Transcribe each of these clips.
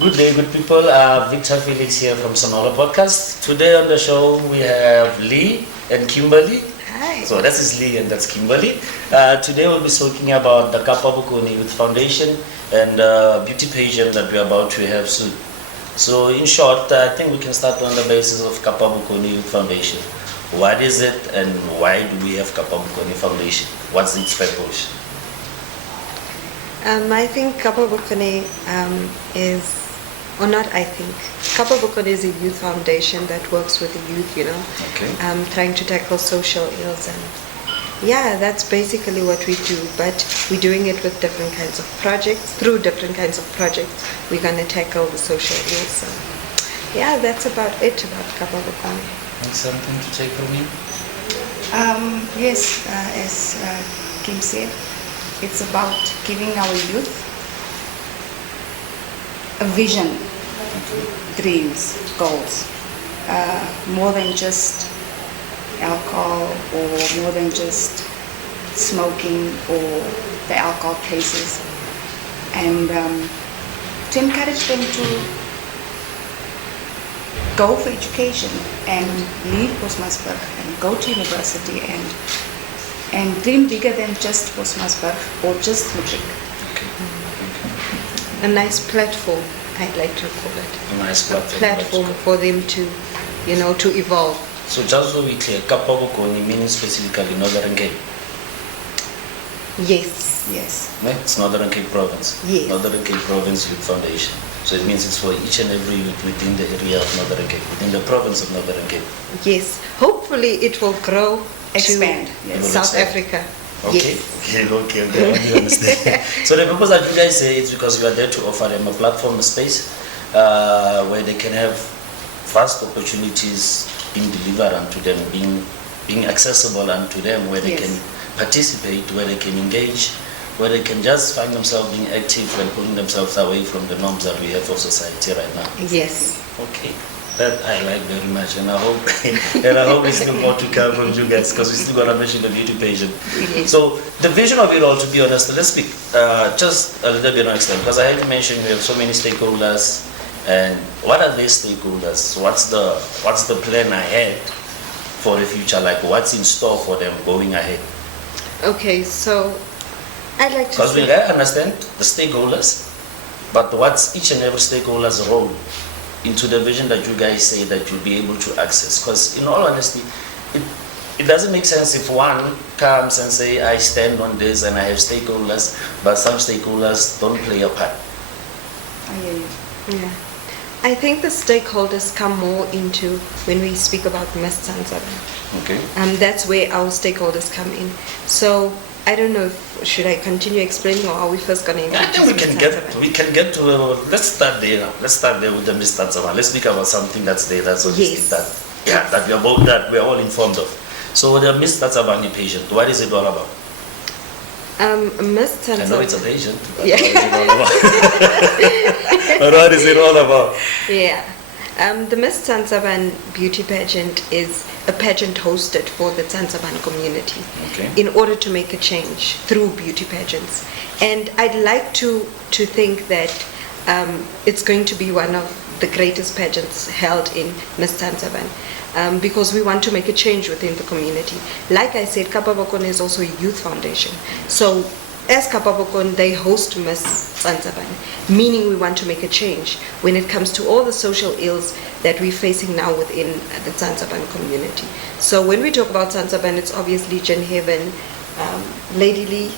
Good day, good people. Victor Felix here from Sonolo podcast. Today on the show we have Lee and Kimberly. Hi. So that is Lee and that's Kimberly. Today we'll be talking about the Kapa Bokone Youth Foundation and beauty pageant that we're about to have soon. So in short, I think we can start on the basis of Kapa Bokone Youth Foundation. What is it and why do we have Kapa Bokone Foundation? What's its purpose? I think Kapa Bokone is, or not I think, Kapa Bokone is a youth foundation that works with the youth, Okay. trying to tackle social ills, and yeah, that's basically what we do, but we're doing it with different kinds of projects. Through different kinds of projects, we're going to tackle the social ills. So yeah, that's about it about Kapa Bokone. Something to take from me? Yes, as Kim said, it's about giving our youth a vision, dreams, goals, more than just alcohol or more than just smoking or the alcohol cases, and to encourage them to go for education and leave Postmasburg and go to university and dream bigger than just Postmasburg or just matric. A nice platform, I'd like to call it. A nice A platform for them to, to evolve. So just so we clear, Kapa Bokone means specifically Northern Cape. Yes. Yes. No? It's Northern Cape Province. Yes. Northern Cape Province Youth Foundation. So it means it's for each and every youth within the area of Northern Cape, within the province of Northern Cape. Yes. Hopefully it will grow Expand, to yes. South Africa. Okay, Yes. okay, I understand. So the purpose that you guys say is because you are there to offer them a platform, a space where they can have vast opportunities being delivered unto them, being accessible unto them, where they Yes. can participate, where they can engage, where they can just find themselves being active and pulling themselves away from the norms that we have for society right now. Yes. Okay, that I like very much, and I hope and I hope there's still more to come from you guys because we still gotta mention the beauty pageant. Yes. So the vision of it all, to be honest, let's speak just a little bit on extent because I had mentioned we have so many stakeholders, and what are these stakeholders? What's the plan ahead for the future? Like what's in store for them going ahead? Okay, so I'd like to Because we say, understand the stakeholders, but what's each and every stakeholder's role into the vision that you guys say that you'll be able to access? Because in all honesty, it doesn't make sense if one comes and say, I stand on this and I have stakeholders, but some stakeholders don't play a part. I hear you. yeah, I think the stakeholders come more into when we speak about Miss Tsantsabane. Okay. That's where our stakeholders come in. So I don't know if should I continue explaining or are we first going to I introduce think Miss we can get to let's start there now. Let's start there with the Miss Tsantsabane. Let's speak about something that's there, that's holistic, Yes. that we are all informed of. So the Miss Tsantsabane pageant, what is it all about? Miss I know it's a Tsantsabane. pageant, but Yeah. what is it all about? But what is it all about? Yeah. The Miss Tsantsabane beauty pageant is a pageant hosted for the Tsantsabane community Okay. in order to make a change through beauty pageants. And I'd like to think that it's going to be one of the greatest pageants held in Miss Tsantsabane because we want to make a change within the community. Like I said, Kapa Bokone is also a youth foundation. So as Kapa Bokone, they host Miss Tsantsabane, meaning we want to make a change when it comes to all the social ills that we're facing now within the Tsantsabane community. So when we talk about Tsantsabane, it's obviously Jen Heaven, Lady Lee,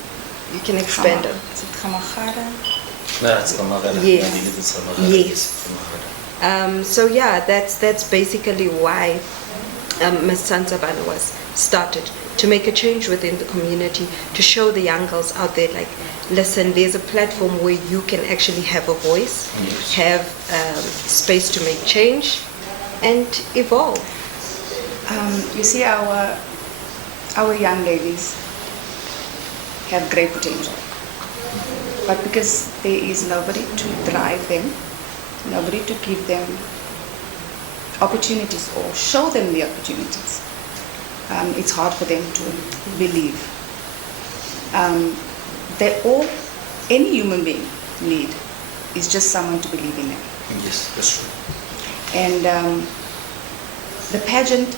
you can expand on. Is it Kamagara? No, it's Kamagara. Yes. I believe it's Kamagara. Yes. Kamagara. So yeah, that's basically why Miss Tsantsabane was started, to make a change within the community, to show the young girls out there, like, listen, there's a platform where you can actually have a voice, Yes. have space to make change and evolve. You see, our young ladies have great potential, but because there is nobody to drive them, nobody to give them opportunities or show them the opportunities, it's hard for them to believe. They all, any human being need is just someone to believe in them. Yes, that's true. And the pageant,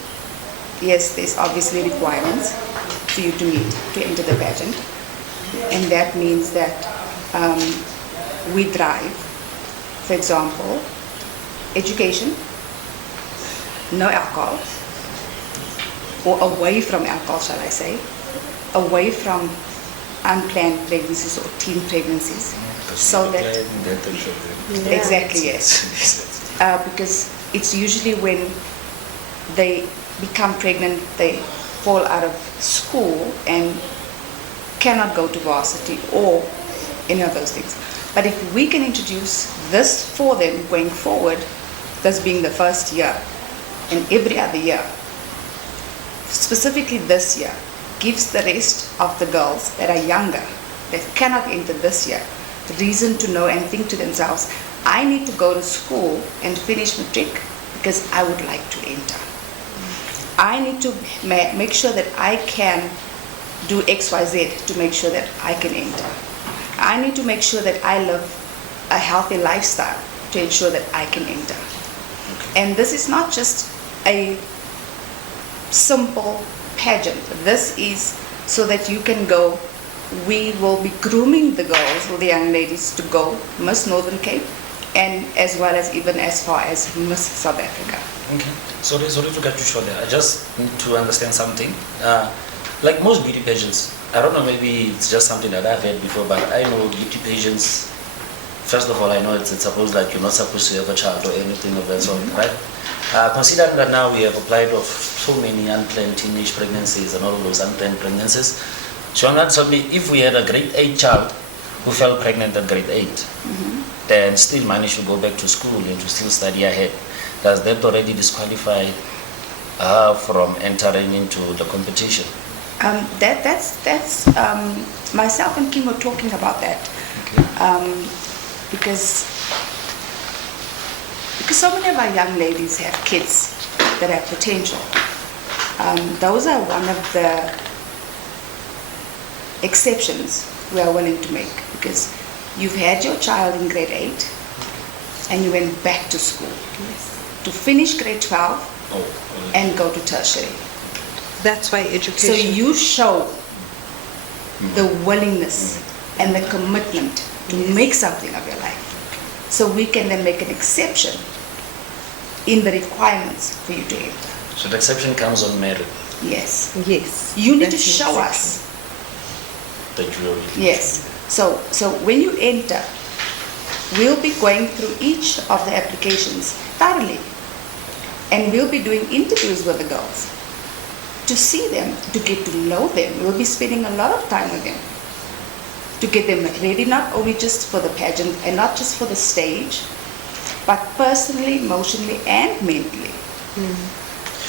yes, there's obviously requirements for you to meet to enter the pageant. And that means that we drive, for example, education, no alcohol, or away from alcohol, shall I say, away from unplanned pregnancies or teen pregnancies. So that, exactly, yes. Because it's usually when they become pregnant, they fall out of school and cannot go to varsity or any of those things. But if we can introduce this for them going forward, this being the first year and every other year, specifically this year, gives the rest of the girls that are younger, that cannot enter this year, the reason to know and think to themselves, I need to go to school and finish matric because I would like to enter. I need to make sure that I can do XYZ to make sure that I can enter. I need to make sure that I live a healthy lifestyle to ensure that I can enter. And this is not just a simple pageant. This is so that you can go, we will be grooming the girls or the young ladies to go Miss Northern Cape, and as well as even as far as Miss South Africa. Okay. Sorry to cut you short there. I just need to understand something. Like most beauty pageants, I don't know, maybe it's just something that I've heard before, but I know beauty pageants, first of all, I know it's supposed that you're not supposed to have a child or anything of that sort, right? Considering that now we have applied of so many unplanned teenage pregnancies and all of those unplanned pregnancies, so not tell me if we had a grade 8 child who fell pregnant at grade 8 and still managed to go back to school and to still study ahead, does that already disqualify her from entering into the competition? That's myself and Kim were talking about that. Okay. Because so many of our young ladies have kids that have potential. Those are one of the exceptions we are willing to make, because you've had your child in grade 8 and you went back to school to finish grade 12 and go to tertiary. That's why education. So you show the willingness and the commitment to make something of your life. So we can then make an exception in the requirements for you to enter. So the exception comes on merit. Yes. Yes. You need to That's show an us. That you already. Yes. So when you enter, we'll be going through each of the applications thoroughly. And we'll be doing interviews with the girls to see them, to get to know them. We'll be spending a lot of time with them to get them ready, not only just for the pageant and not just for the stage, but personally, emotionally, and mentally.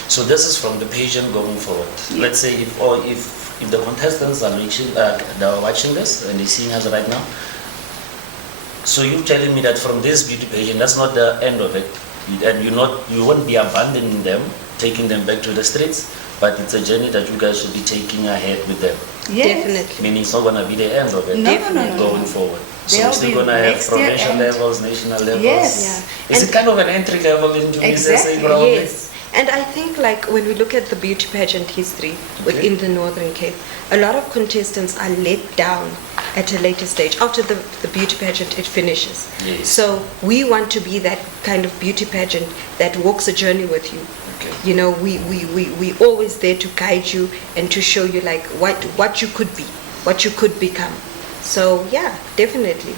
So this is from the pageant going forward. Yeah. Let's say if the contestants are they're watching this and they're seeing us right now. So you're telling me that from this beauty pageant, that's not the end of it, and you won't be abandoning them, taking them back to the streets, but it's a journey that you guys will be taking ahead with them. Yes. Definitely. Meaning it's not going to be the end of it. No. Going forward. So They'll we're still be going to have next year provincial and- levels, national levels. Yes. Yeah. Is it kind of an entry level into Exactly, BCSA ground? Yes. And I think like when we look at the beauty pageant history within the Northern Cape, a lot of contestants are let down at a later stage. After the beauty pageant, it finishes. Yes. So we want to be that kind of beauty pageant that walks a journey with you. Okay. You know, we always there to guide you and to show you like what you could be, what you could become. So yeah, definitely.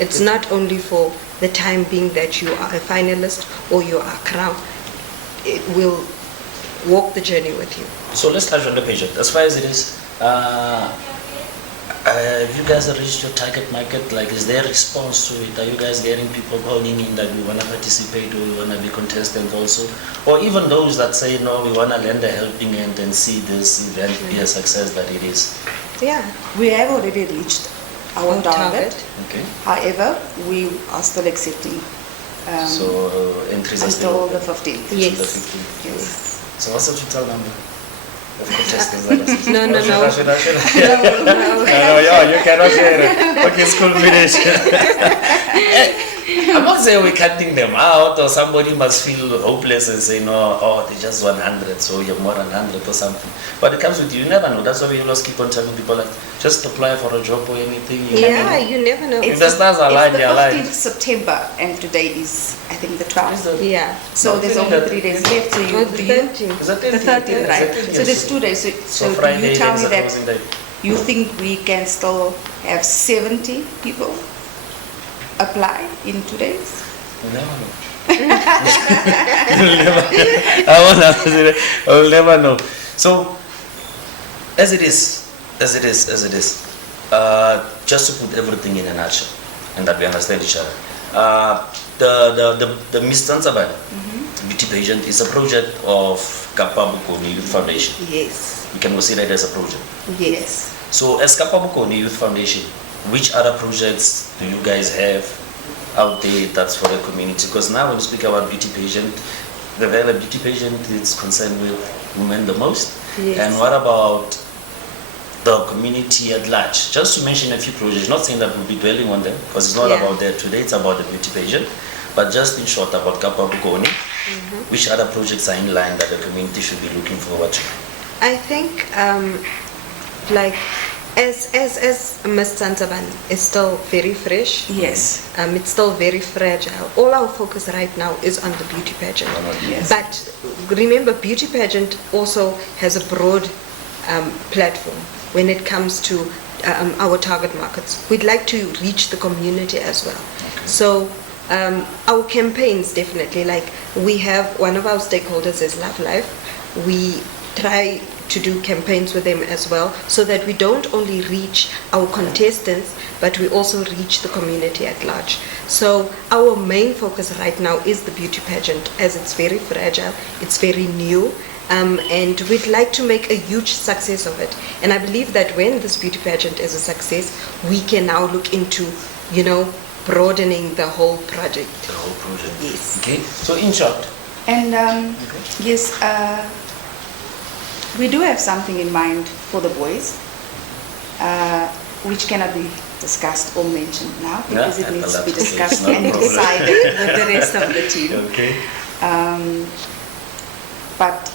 It's not only for the time being that you are a finalist or you are crowned. It will walk the journey with you. So let's touch on the pageant. As far as it is, have you guys reached your target market? Like, is there a response to it? Are you guys getting people calling in that we want to participate or we want to be contestants also? Or even those that say, no, we want to lend a helping hand and see this event be a success that it is? Yeah. We have already reached our target. Okay. However, we are still accepting So entries are until still the open 15th. until Yes. the 15th. Yes. So what's the total number of contestants? that are assisting? No. No, you cannot share it. Okay, school finish. I'm not saying we're cutting them out or somebody must feel hopeless and say, no, oh, they just 100, so you're more than 100 or something. But it comes with you never know. That's why we always keep on telling people, like, just apply for a job or anything. Yeah, you never know. If the stars align, It's they the align. 15th September, and today is, I think, the 12th. Yeah. So No, there's I think only that- 3 days left. So Oh, the 13th. Is that the 13th, right? Is that So there's 2 days. So do Friday you tell is me the that closing day. you think we can still have 70 people apply in 2 days? You never know. You'll never, I will never know. So, as it is, just to put everything in a nutshell, and that we understand each other. The Miss Tsantsabane beauty pageant is a project of Kapa Bokone Youth Foundation. Yes. You can consider it as a project. Yes. So, as Kapa Bokone Youth Foundation, which other projects do you guys have out there that's for the community? Because now when you speak about beauty pageant, the Vela beauty pageant is concerned with women the most. Yes. And what about the community at large? Just to mention a few projects, not saying that we'll be dwelling on them, because it's not Yeah. about that today, it's about the beauty pageant. But just in short about Kapa Bokone, which other projects are in line that the community should be looking forward to? I think, like, as Ms. Tsantsabane is still very fresh, Yes. it's still very fragile. All our focus right now is on the beauty pageant. Yes. But remember, beauty pageant also has a broad platform when it comes to our target markets. We'd like to reach the community as well. So our campaigns definitely, like we have one of our stakeholders is Love Life. We try to do campaigns with them as well, so that we don't only reach our contestants, but we also reach the community at large. So our main focus right now is the beauty pageant, as it's very fragile, it's very new, and we'd like to make a huge success of it. And I believe that when this beauty pageant is a success, we can now look into, broadening the whole project. The whole project. Yes. Okay, so in short, And yes, we do have something in mind for the boys, which cannot be discussed or mentioned now because Yeah, it needs at to be the last discussed stage, no and problem. decided with the rest of the team. okay. But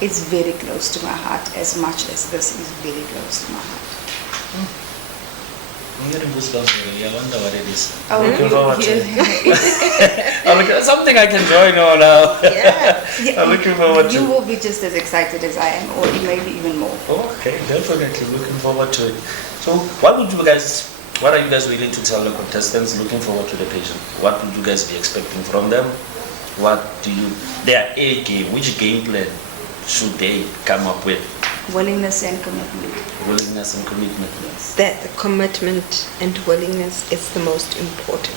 it's very close to my heart, as much as this is very close to my heart. I'm getting goosebumps already. I wonder what it is. Oh, Looking forward to it. you- Something I can join on now. Yeah. I'm looking forward to You it. will be just as excited as I am, or maybe even more. Okay, definitely looking forward to it. So, what are you guys willing to tell the contestants looking forward to the pageant? What would you guys be expecting from them? Their A game, which game plan should they come up with? Willingness and commitment. Willingness and commitment. Yes. That the commitment and willingness is the most important,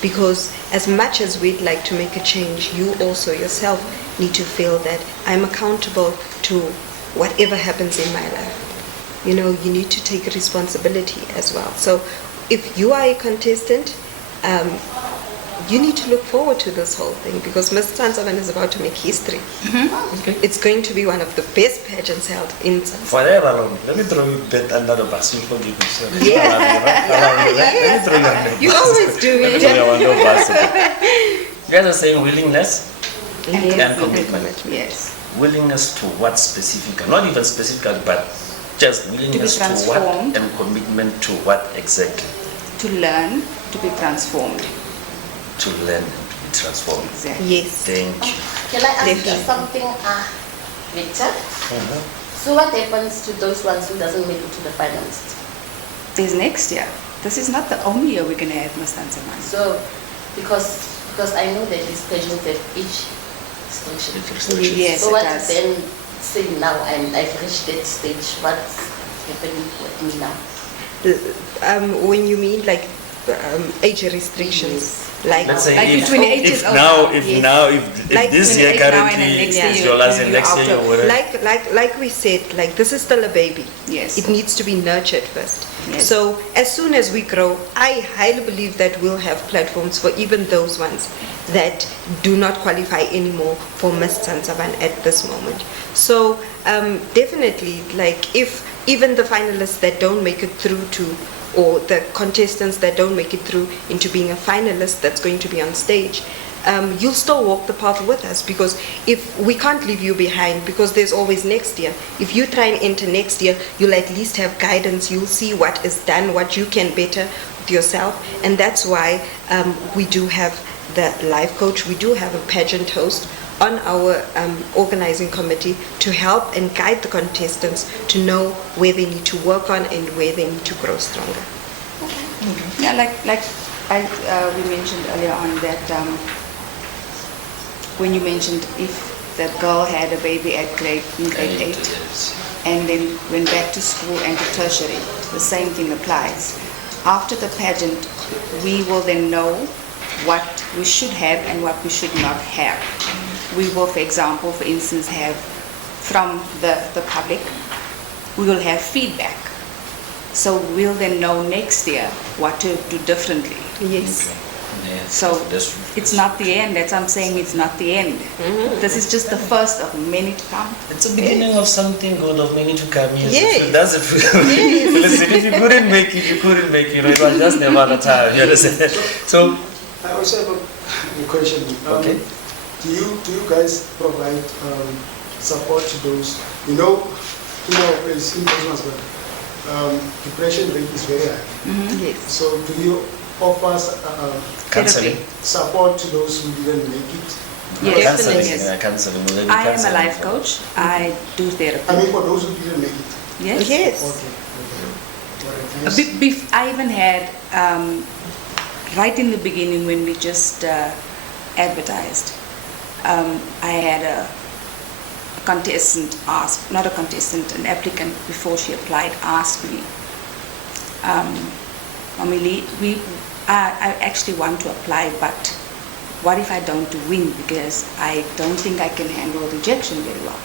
because as much as we'd like to make a change, you also yourself need to feel that I'm accountable to whatever happens in my life. You need to take responsibility as well. So if you are a contestant, you need to look forward to this whole thing, because Ms. Tsantsabane is about to make history. Okay. It's going to be one of the best pageants held in Tsantsabane. For that alone, let me throw you a bit under the bus. You forgive me, sir. Yeah. Let me throw you under the You bus. always do Let me it. throw you under the bus. You guys are saying willingness Yes, and commitment. Yes. Willingness to what specific? Not even specific, but just willingness to what transformed. and commitment to what exactly? To learn, to be transformed. To learn and to be transformed. Exactly. Yes. Thank you. Can I ask you Definitely. something, Victor? So what happens to those ones who doesn't make it to the finalists? There's next year. This is not the only year we're going to have Ms. Tsantsabane. So, because I know that these pageants have each station. Restrictions. Yes, So it what does. then say now I've reached that stage, what's happening with me now? When you mean like age restrictions, like Let's say Like if, between 8 years if old now, now, if yes. now, if Like this between year 8 now and currently then next year is you- dollars and you're next year out or of- whatever. like we said, like this is still a baby. Yes. It needs to be nurtured first. Yes. So as soon as we grow, I highly believe that we'll have platforms for even those ones that do not qualify anymore for Miss Tsantsabane at this moment. So definitely, like if even the finalists that don't make it through to or the contestants that don't make it through into being a finalist that's going to be on stage, you'll still walk the path with us, because if we can't leave you behind, because there's always next year. If you try and enter next year, you'll at least have guidance. You'll see what is done, what you can better with yourself, and that's why we do have the life coach. We do have a pageant host on our organizing committee to help and guide the contestants to know where they need to work on and where they need to grow stronger. Yeah, like we mentioned earlier on that when you mentioned if the girl had a baby at grade 8 and then went back to school and to tertiary, the same thing applies. After the pageant, we will then know what we should have and what we should not have. We will, for example, for instance, have from the public, we will have feedback. So we'll then know next year what to do differently. Yes. Okay. Yeah, So that's true. it's not the end. That's what I'm saying. It's not the end. This is just the first of many to come. It's the beginning of something good, of many to come. Yes. That's it. Listen, if you couldn't make it, you couldn't make it. It was just never the time. You understand? So, I also have a question. Okay. Do you guys provide support to those? It's in business, but depression rate is very high. Yes. So do you offer counseling. support to those who didn't make it? Yes. Counseling. Yes. Yeah, counseling. Maybe I am a counseling. life coach. I do therapy. I mean, for those who didn't make it. Yes. Yes. Okay. All right. Yes. I even had, right in the beginning when we just advertised, I had a contestant ask, not a contestant, an applicant before she applied asked me, Mami Lee, I actually want to apply, but what if I don't win, because I don't think I can handle rejection very well.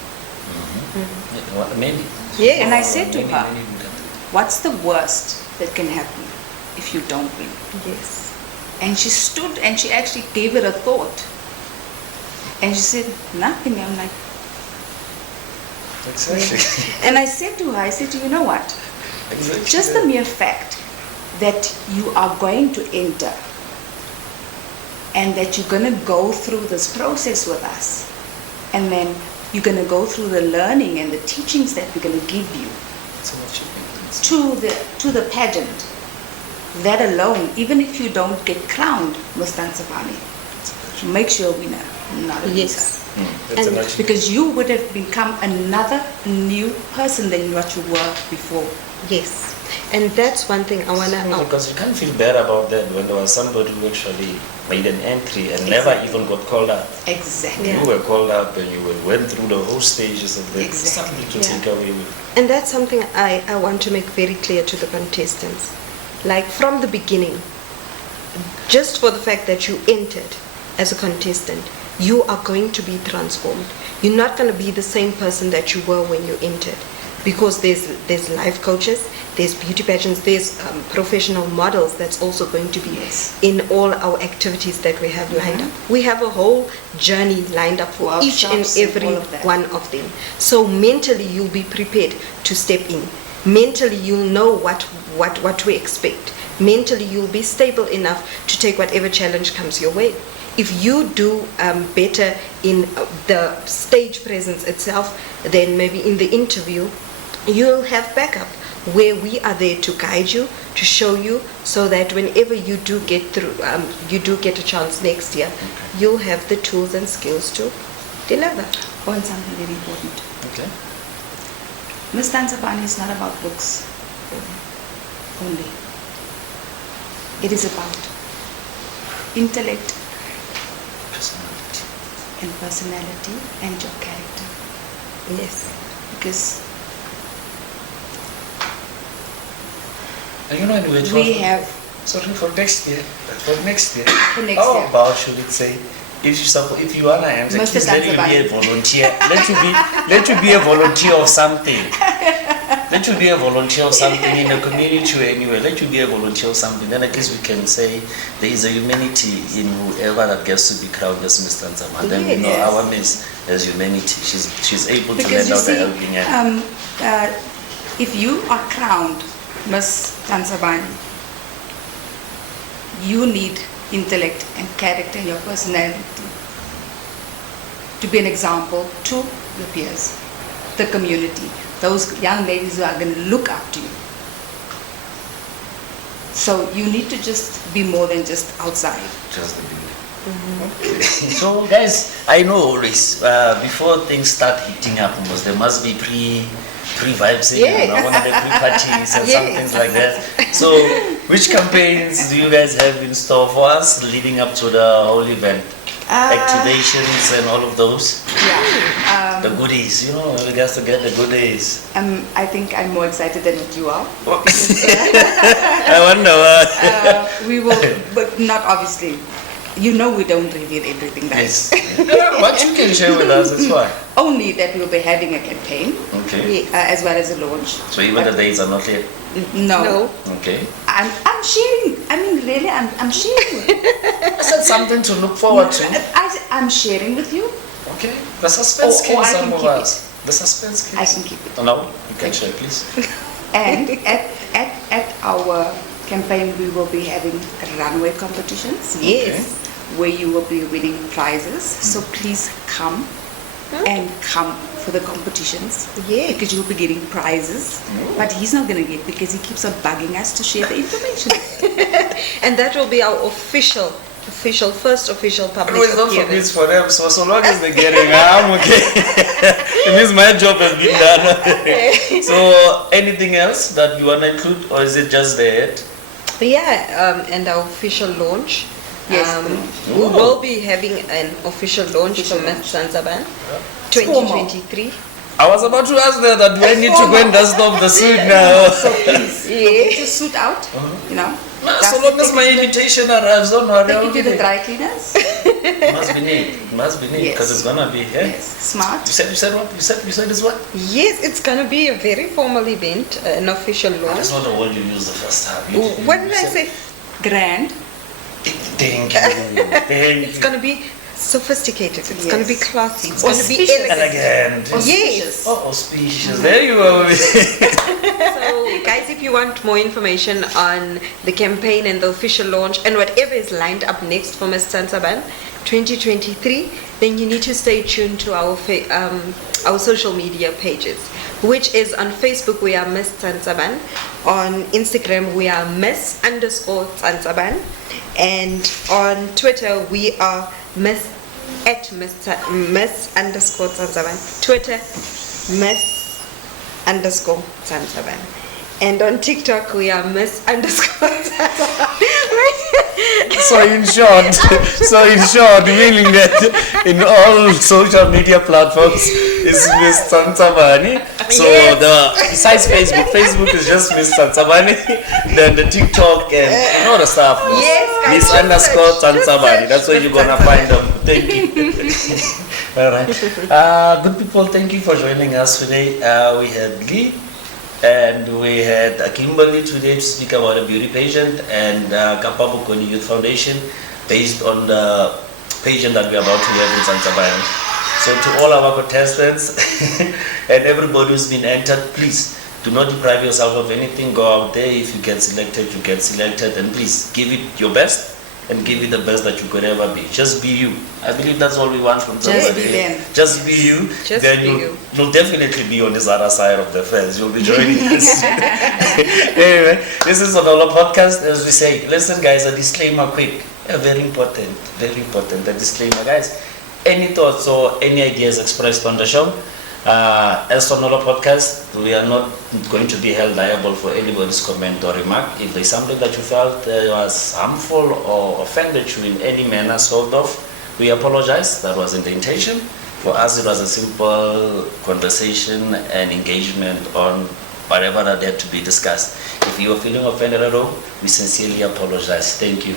Yeah, well, maybe. Yes. And I said to Maybe, her, maybe we can. what's the worst that can happen if you don't win? Yes. And she stood and she actually gave it a thought. And she said, nothing. I'm like, Exactly. and I said to her, you know what? Exactly. Just the mere fact that you are going to enter and that you're going to go through this process with us, and then you're going to go through the learning and the teachings that we're going to give you So much difference. to the pageant. That alone, even if you don't get crowned, Miss Tsantsabane, makes you a winner, not a loser. Yes. That's And an achievement. Because you would have become another new person than what you were before. Yes. And that's one thing I want to know. Because you can't feel bad about that when there was somebody who actually made an entry and never Exactly. even got called up. Exactly. Yeah. You were called up and you went through the whole stages of the Exactly. something to Yeah. take away with. And that's something I want to make very clear to the contestants. Like from the beginning, just for the fact that you entered as a contestant, you are going to be transformed. You're not going to be the same person that you were when you entered, because there's life coaches, there's beauty pageants, there's professional models that's also going to be Yes. in all our activities that we have lined up. We have a whole journey lined up for each and Workshops and every all of that. one of them. So mentally you'll be prepared to step in. Mentally you'll know what to expect. Mentally you'll be stable enough to take whatever challenge comes your way. If you do better in the stage presence itself, then maybe in the interview, you'll have backup where we are there to guide you, to show you, so that whenever you do get through, you do get a chance next year, you'll have the tools and skills to deliver. Oh, and something very important. Okay. Miss Tsantsabane is not about books only. It is about intellect Personality. and personality and your character. Yes. Because And you know, anyway, we have, sorry, for next year. For next year. For next How year. about should it say? If you wanna enter, Mr. please let you be a Tsantsabane. volunteer. let you be a volunteer of something. Let you be a volunteer of something in the community or anywhere. Let you be a volunteer of something. Then at least we can say there is a humanity in whoever that gets to be crowned as Mr. Tsantsabane. Then we know Yes. our miss has humanity. She's able to because lend you out the see, helping hand. if you are crowned Miss Tsantsabane, you need intellect and character in your personality to be an example to your peers, the community, those young ladies who are going to look up to you. So you need to just be more than just outside. Just the beauty. Okay. So guys, I know always before things start heating up, almost there must be pre vibes in one of the pre-parties and some things like that. So which campaigns do you guys have in store for us leading up to the whole event? Activations and all of those? Yeah. The goodies, you know, we got to get the goodies. I think I'm more excited than what you are. I wonder why. We will, but not obviously. You know we don't reveal everything, guys. Yes. What you can share with us is fine. Only that we'll be having a campaign, Okay. as well as a launch. So even the dates are not yet. No. Okay. I'm sharing. I mean, really, I'm sharing. I said something to look forward to. I'm sharing with you. Okay. The suspense Or kills I some can of keep us. The suspense kills. I can keep it. Oh, no, you can share, please. And at our campaign, we will be having runway competitions. Yes. Where you will be winning prizes. So please come and come for the competitions. Yeah. Because you will be getting prizes. But he's not going to get because he keeps on bugging us to share the information. And that will be our first official public No, it's not for me, appearance. it's for them. So long as they're getting, I'm okay. It means my job has been done. So anything else that you want to include, or is it just that? Yeah, and our official launch. Yes, We will be having an official launch for Miss Tsantsabane 2023. I was about to ask that do I need to go and dust off the suit now? So please, get your suit out. You know. So long as my invitation arrives, don't worry. Take I'll it to be the there. dry cleaners. Must be neat. Must be neat because Yes. it's gonna be here. Yes, smart. You said what? You said it's what? Yes, it's going to be a very formal event, an official That's launch. not the word you used the first time. What did I say? Grand. Thank you. Thank It's you. going to be sophisticated. It's Yes. going to be classy. It's going to be Auspicious. elegant. Elegant. Yes. Oh, auspicious. There you are. So, guys, if you want more information on the campaign and the official launch and whatever is lined up next for Miss Tsantsabane 2023, then you need to stay tuned to our social media pages, which is on Facebook we are Miss Tsantsabane, on Instagram we are Miss_Tsantsabane, and on Twitter we are Miss_Tsantsabane. Twitter Miss_Tsantsabane. And on TikTok we are Miss_Tsantsabane. So in short, meaning that in all social media platforms is Miss Tsantsabane. So besides Facebook is just Miss Tsantsabane. Then the TikTok and all the stuff. Yes, guys, Miss_Tsantsabane. That's where Miss you're gonna find them. Thank you. All right. Good people, thank you for joining us today. We had Lee. And we had Kimberly today to speak about a beauty pageant and Kapa Bokoni Youth Foundation based on the pageant that we're about to have in Tsantsabane. So to all our contestants and everybody who's been entered, please do not deprive yourself of anything. Go out there. If you get selected, you get selected, and please give it your best and give it the best that you could ever be. Just be you. I believe that's all we want from somebody. be them. Just be you. Just then be you. you'll definitely be on this other side of the fence. You'll be joining us. Anyway, this is Sonolo podcast. As we say, listen, guys, a disclaimer quick. Very important. The disclaimer, guys. Any thoughts or any ideas expressed on the show? As Sonolo podcast, we are not going to be held liable for anybody's comment or remark. If there's something that you felt was harmful or offended you in any manner, sort of, we apologize. That wasn't the intention. For us, it was a simple conversation and engagement on whatever that had to be discussed. If you are feeling offended at all, we sincerely apologize. Thank you.